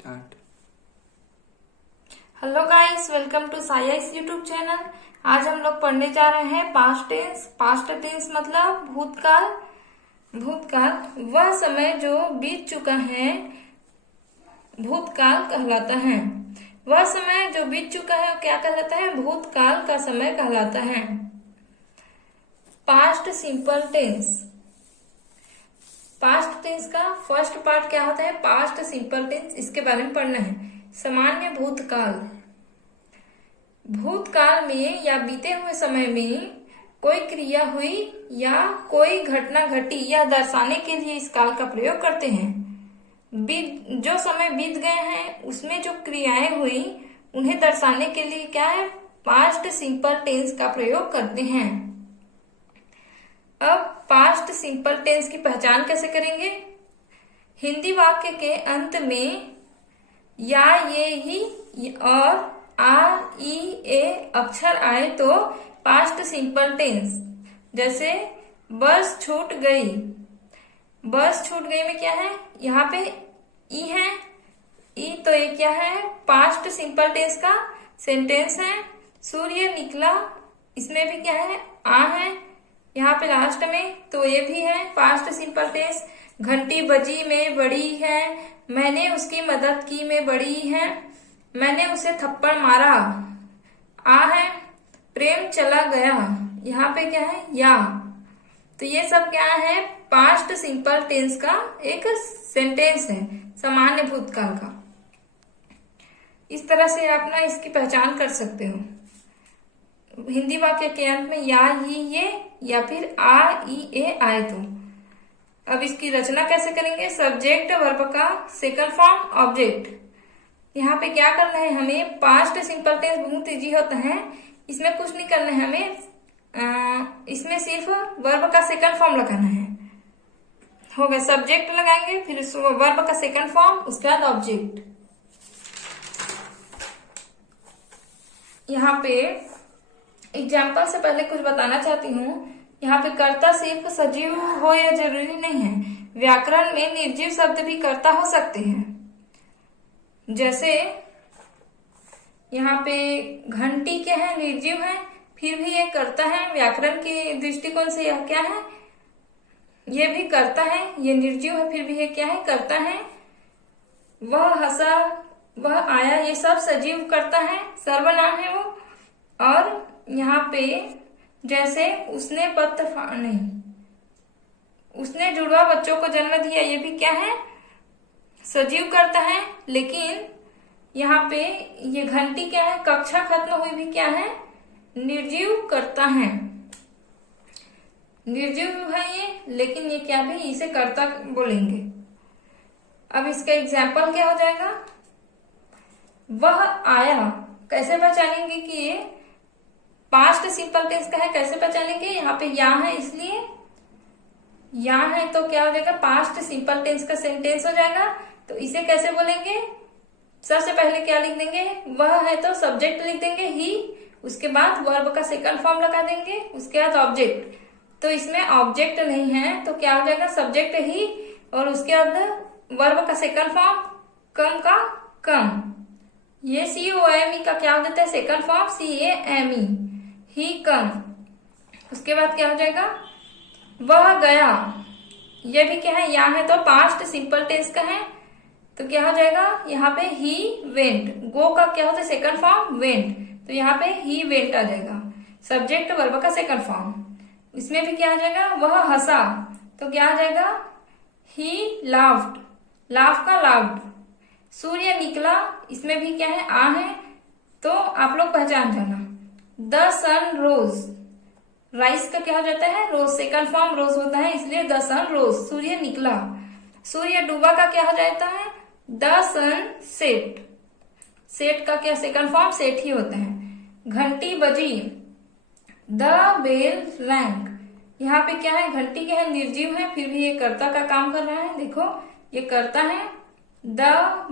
Start. Hello guys, welcome to साइस YouTube channel. आज हम लोग पढ़ने जा रहे हैं पास्ट टेंस। पास्ट टेंस मतलब भूतकाल। भूतकाल वह समय जो बीत चुका है, भूतकाल कहलाता है। वह समय जो बीत चुका है क्या कहलाता है? भूतकाल का समय कहलाता है। Past simple tense. Past tense का फर्स्ट पार्ट क्या होता है? Past simple tense. इसके बारे में पढ़ना है। सामान्य भूतकाल। भूतकाल में या बीते हुए समय में कोई क्रिया हुई या कोई घटना घटी या दर्शाने के लिए इस काल का प्रयोग करते हैं। जो समय बीत गए हैं उसमें जो क्रियाएं हुई उन्हें दर्शाने के लिए क्या है? पास्ट सिंपल टेंस का प्रयोग करते हैं। अब पास्ट सिंपल टेंस की पहचान कैसे करेंगे? हिंदी वाक्य के अंत में या, ये, ही और आ, ई, ए अक्षर आए तो पास्ट सिंपल टेंस। जैसे बस छूट गई। बस छूट गई में क्या है? यहाँ पे ई है। ई तो ये क्या है? पास्ट सिंपल टेंस का सेंटेंस है। सूर्य निकला, इसमें भी क्या है? आ है यहाँ पे लास्ट में, तो ये भी है पास्ट सिंपल टेंस। घंटी बजी में बड़ी है। मैंने उसकी मदद की में बड़ी है। मैंने उसे थप्पड़ मारा, आ है। प्रेम चला गया, यहाँ पे क्या है? या। तो ये सब क्या है? पास्ट सिंपल टेंस का एक सेंटेंस है, सामान्य भूतकाल का। इस तरह से आप ना इसकी पहचान कर सकते हो। हिंदी वाक्य के अंत में या, ही, ये या फिर आ, ई, ए आए तो। अब इसकी रचना कैसे करेंगे? सब्जेक्ट वर्ब का सेकंड फॉर्म ऑब्जेक्ट। यहाँ पे क्या करना है हमें? पास्ट सिंपल टेंस बहुत इजी होता है, इसमें कुछ नहीं करना है हमें। इसमें सिर्फ वर्ब का सेकंड फॉर्म लगाना है। हो गया, सब्जेक्ट लगाएंगे, फिर वर्ब का सेकंड फॉर्म, उसके बाद ऑब्जेक्ट। यहाँ पे एग्जाम्पल से पहले कुछ बताना चाहती हूँ। यहाँ पे कर्ता सिर्फ सजीव हो या जरूरी नहीं है। व्याकरण में निर्जीव शब्द भी कर्ता हो सकते हैं। जैसे यहाँ पे घंटी क्या है? निर्जीव है, फिर भी ये कर्ता है। व्याकरण के दृष्टिकोण से यह क्या है? ये भी कर्ता है। ये निर्जीव है, फिर भी ये क्या है? कर्ता है। वह हंसा, वह आया, ये सब सजीव कर्ता है, सर्वनाम है वो। और यहाँ पे जैसे उसने उसने जुड़वा बच्चों को जन्म दिया, ये भी क्या है? सजीव करता है। लेकिन यहाँ पे ये घंटी क्या है? कक्षा खत्म हुई भी क्या है? निर्जीव करता है। निर्जीव है ये, लेकिन ये क्या भी इसे कर्ता बोलेंगे। अब इसका एग्जाम्पल क्या हो जाएगा? वह आया। कैसे पहचानेंगे कि ये पास्ट सिंपल टेंस का है? कैसे पहचानेंगे? यहाँ पे या है, इसलिए या है तो क्या हो जाएगा? पास्ट सिंपल टेंस का सेंटेंस हो जाएगा। तो इसे कैसे बोलेंगे? सबसे पहले क्या लिख देंगे? वह है तो सब्जेक्ट लिख देंगे ही, उसके बाद वर्ब का सेकंड फॉर्म लगा देंगे, उसके बाद ऑब्जेक्ट। तो इसमें ऑब्जेक्ट नहीं है तो क्या हो जाएगा? सब्जेक्ट ही, और उसके बाद वर्ब का सेकंड फॉर्म कम का कम। ये COME का क्या हो जाता है? सेकंड फॉर्म CAME, ही कम। उसके बाद क्या हो जाएगा? वह गया। ये भी क्या है? या है तो पास्ट सिंपल टेंस का है, तो क्या हो जाएगा? यहाँ पे ही वेंट। गो का क्या होता है? सेकंड फॉर्म वेंट, तो यहाँ पे ही वेंट आ जाएगा। सब्जेक्ट वर्ब का सेकंड फॉर्म। इसमें भी क्या आ जाएगा? वह हंसा, तो क्या आ जाएगा? ही लाफ्ड, लाफ का लाफ्ड। सूर्य निकला, इसमें भी क्या है? आ है, तो आप लोग पहचान जाना। द सन रोज, राइस का क्या हो जाता है? रोज, सेकंड फॉर्म रोज होता है, इसलिए द सन रोज, सूर्य निकला। सूर्य डूबा का क्या हो जाता है? The sun set. सेट का क्या सेकंड फॉर्म? सेट ही होता है। घंटी बजी, द बेल रैंक। यहाँ पे क्या है? घंटी क्या है? निर्जीव है, फिर भी ये कर्ता का काम कर रहा है। देखो ये कर्ता है। द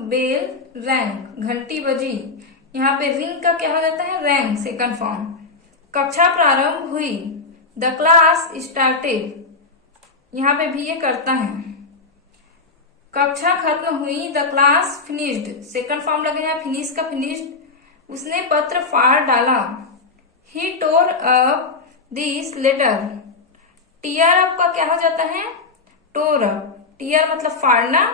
बेल रैंक, घंटी बजी। यहाँ पे रिंग का क्या हो जाता है? Rank, second form. कक्षा प्रारंभ हुई, द क्लास स्टार्टेड। यहाँ पे भी ये करता है। कक्षा खत्म हुई, the class finished, second form लगे हैं फिनिश का फिनिश्ड। उसने पत्र फाड़ डाला, he tore up this letter. Tear up का क्या हो जाता है, टोर अप। टीयर मतलब फाड़ना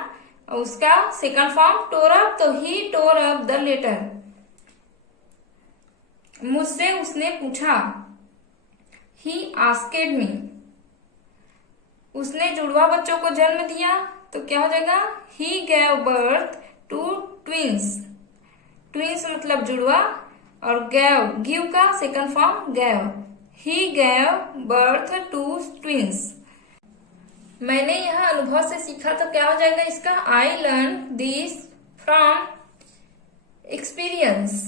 और उसका सेकंड फॉर्म टोर अप, तो ही टोर अप द लेटर। मुझसे उसने पूछा, ही आस्क्ड मी। उसने जुड़वा बच्चों को जन्म दिया, तो क्या हो जाएगा, he gave birth to twins. Twins मतलब जुड़वा, और गैव गिव का second form gave, he gave birth to twins. मैंने यह अनुभव से सीखा, तो क्या हो जाएगा इसका, I learn this from experience.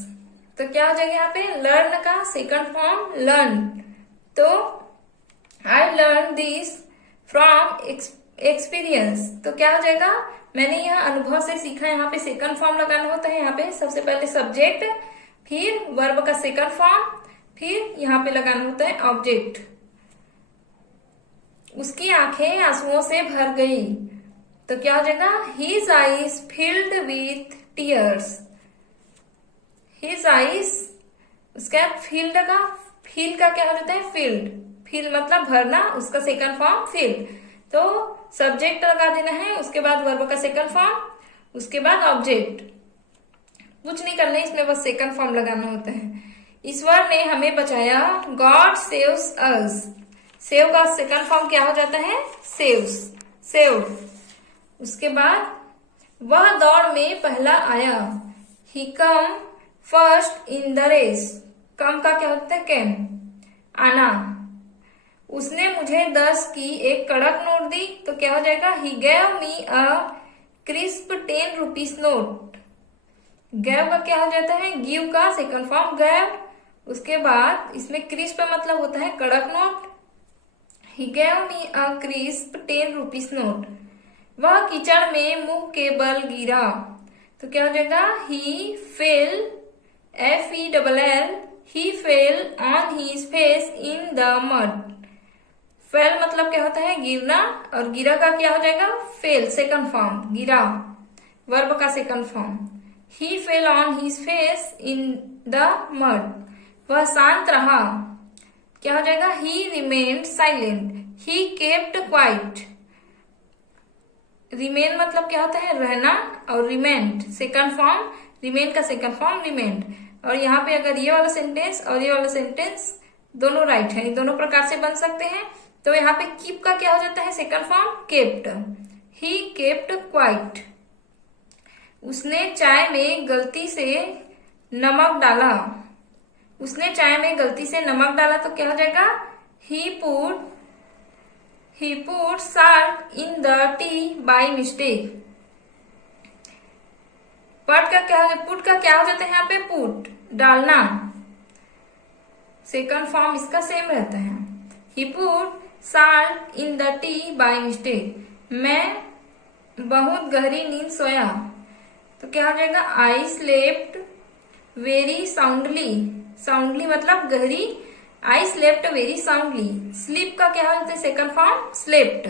तो क्या हो जाएगा यहाँ पे, लर्न का सेकंड फॉर्म लर्न, तो I learn this from experience. तो क्या हो जाएगा, मैंने यह अनुभव से सीखा। यहाँ पे सेकंड फॉर्म लगाना होता है, यहाँ पे सबसे पहले सब्जेक्ट, फिर वर्ब का सेकंड फॉर्म, फिर यहाँ पे लगाना होता है ऑब्जेक्ट। उसकी आंखें आंसुओं से भर गई, तो क्या हो जाएगा, his eyes filled with tears. His eyes, उसका फील्ड का, फील का क्या हो जाता है, फील्ड। फील मतलब भरना, उसका सेकंड फॉर्म फील्ड। तो सब्जेक्ट लगा देना है, उसके बाद वर्ब का सेकंड फॉर्म, उसके बाद ऑब्जेक्ट। कुछ नहीं करना है इसमें, बस सेकंड फॉर्म लगाना होता है। ईश्वर ने हमें बचाया, गॉड सेव्स अस। सेव का सेकंड फॉर्म क्या हो जाता है, सेव्स, सेव्ड। उसके बाद वह दौड़ में पहला आया, he come first in the race. Come का क्या होता है, कैम, आना। उसने मुझे 10 की एक कड़क नोट दी, तो क्या हो जाएगा, he gave me a crisp 10 rupees note. Gave का क्या हो जाता है, गिव का सेकंड फॉर्म गैव। उसके बाद इसमें क्रिस्प मतलब होता है कड़क note, he gave me a crisp 10 rupees note. वह कीचड़ में मुंह के बल गिरा, तो क्या हो जाएगा, he fell, FELL, he fell on his face in the mud. Fell मतलब क्या होता है, गिरना, और गिरा का क्या हो जाएगा, फेल सेकंड फॉर्म, गिरा, वर्ब का second form. He fell on his face in the mud. वह शांत रहा, क्या हो जाएगा, ही remained silent, he kept quite. Remain मतलब क्या होता है, रहना, और रिमेंड सेकंड फॉर्म, रिमेन का सेकंड फॉर्म रिमेंड। और यहाँ पे अगर ये वाला सेंटेंस और ये वाला सेंटेंस दोनों राइट है, दोनों प्रकार से बन सकते हैं। तो यहाँ पे कीप का क्या हो जाता है, second form kept, he kept quite. उसने चाय में गलती से नमक डाला। उसने चाय में गलती से नमक डाला, तो क्या हो जाएगा, he put salt in the tea by mistake। Put का क्या हो जाता है यहाँ पे, पुट डालना, सेकंड फॉर्म इसका सेम रहता है। ही put salt in the tea by mistake। मैं बहुत गहरी नींद सोया, तो क्या हो जाएगा, I slept very soundly। Soundly मतलब गहरी, I slept very soundly। Sleep का क्या हो जाता है, सेकंड फॉर्म स्लेप्ट।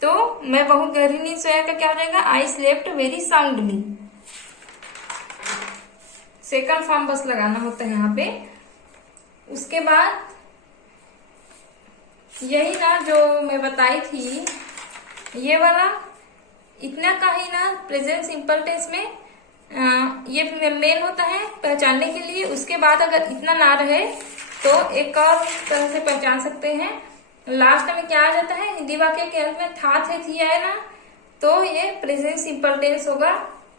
तो मैं बहुत गहरी नींद सोया का क्या हो जाएगा, I slept very soundly। Second form बस लगाना होता है यहाँ पे। उसके बाद यही ना जो मैं बताई थी, ये वाला इतना का ही ना प्रेजेंट सिंपल टेंस में ये मेन होता है पहचानने के लिए। उसके बाद अगर इतना ना रहे तो एक और तरह से पहचान सकते हैं। लास्ट में क्या आ जाता है, हिंदी वाक्य के अंत में था थे थी आए ना, तो ये प्रेजेंट सिंपल टेंस होगा।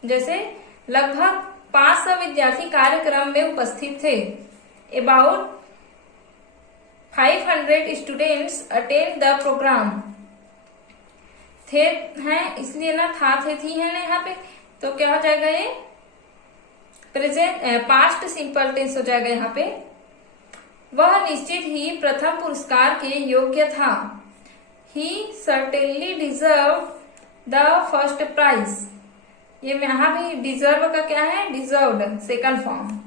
जैसे लगभग 500 विद्यार्थी कार्यक्रम में उपस्थित थे। About 500 students attend the programme. थे हैं इसलिए ना था थे थी है ना यहाँ पे, तो क्या हो जाएगा, ये प्रेजेंट पास्ट सिंपल टेंस हो जाएगा यहाँ पे। वह निश्चित ही प्रथम पुरस्कार के योग्य था। He certainly deserve the first prize. ये यहाँ भी डिजर्व का क्या है, डिजर्व्ड सेकंड फॉर्म।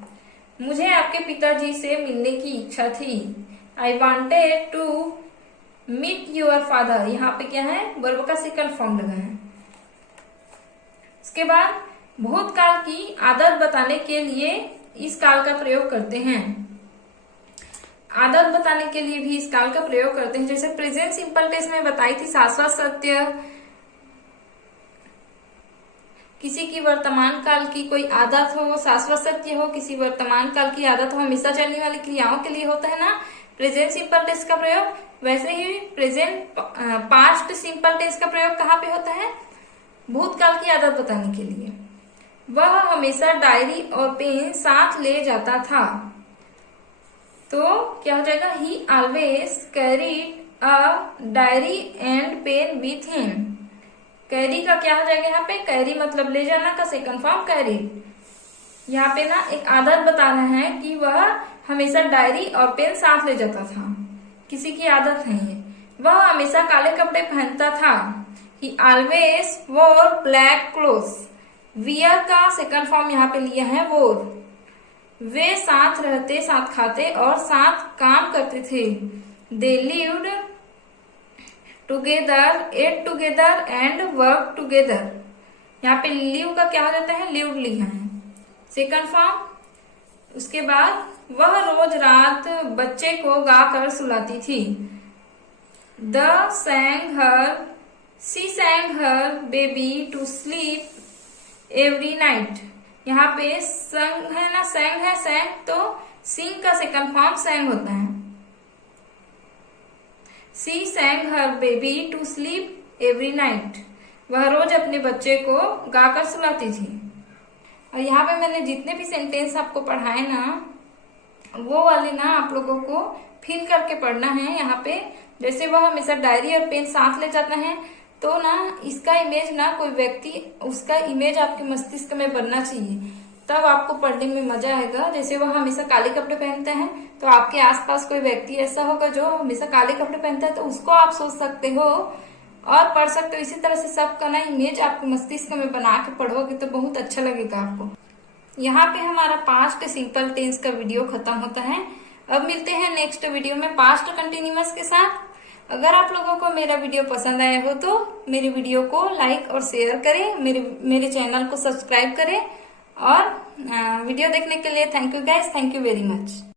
मुझे आपके पिताजी से मिलने की इच्छा थी। I wanted to meet your father. यहाँ पे क्या है, वर्ब का सेकंड फॉर्म लगा है। इसके बाद भूतकाल की आदत बताने के लिए इस काल का प्रयोग करते हैं। आदत बताने के लिए भी इस काल का प्रयोग करते हैं। जैसे प्रेजेंट सिंपल टेंस में बताई थी शाश्वत सत्य, किसी की वर्तमान काल की कोई आदत हो शाश्वत सत्य हो, किसी वर्तमान काल की आदत हो हमेशा चलने वाली क्रियाओं के लिए होता है ना प्रेजेंट सिंपल टेंस का प्रयोग। वैसे ही प्रेजेंट पास्ट सिंपल टेंस का प्रयोग कहाँ पे होता है? भूतकाल की आदत बताने के लिए। वह हमेशा डायरी और पेन साथ ले जाता था, तो क्या हो जाएगा? He always carried a diary and pen with him. Carry का क्या हो जाएगा यहाँ पे? कैरी मतलब ले जाना का सेकंड फॉर्म कैरी। यहाँ पे ना एक आदत बता रहे हैं कि वह हमेशा डायरी और पेन साथ ले जाता था, किसी की आदत नहीं है। वह हमेशा काले कपड़े पहनता था, ही ऑलवेज वोर ब्लैक क्लोथ्स। वियर का सेकंड फॉर्म यहाँ पे लिया है वोर। वे साथ रहते, साथ खाते और साथ काम करते थे। They lived together, ate together and work together. यहाँ पे लिव का क्या हो जाता है? लिव्ड लिखा है सेकंड फॉर्म। उसके बाद वह रोज रात बच्चे को गाकर सुलाती थी। She sang her baby to sleep every night। यहाँ पे संग है ना, sang है, sang तो sing का सेकंड फॉर्म sang होता है। She sang her baby to sleep every night। वह रोज अपने बच्चे को गाकर सुलाती थी। और यहाँ पे मैंने जितने भी सेंटेंस आपको पढ़ाए ना, वो वाले ना आप लोगों को फिल करके पढ़ना है। यहाँ पे जैसे वह हमेशा डायरी और पेन साथ ले जाता है, तो ना इसका इमेज ना कोई व्यक्ति, उसका इमेज आपके मस्तिष्क में बनना चाहिए, तब आपको पढ़ने में मजा आएगा। जैसे वह हमेशा काले कपड़े पहनता है, तो आपके आसपास कोई व्यक्ति ऐसा होगा जो हमेशा काले कपड़े पहनता है, तो उसको आप सोच सकते हो और पढ़ सकते हो। इसी तरह से सबका ना इमेज आपके मस्तिष्क में बना के पढ़ोगे तो बहुत अच्छा लगेगा आपको। यहाँ पे हमारा पास्ट सिंपल टेंस का वीडियो खत्म होता है। अब मिलते हैं नेक्स्ट वीडियो में पास्ट कंटिन्यूअस के साथ। अगर आप लोगों को मेरा वीडियो पसंद आया हो तो मेरे वीडियो को लाइक और शेयर करें, मेरे चैनल को सब्सक्राइब करें। और वीडियो देखने के लिए thank you guys, thank you very much.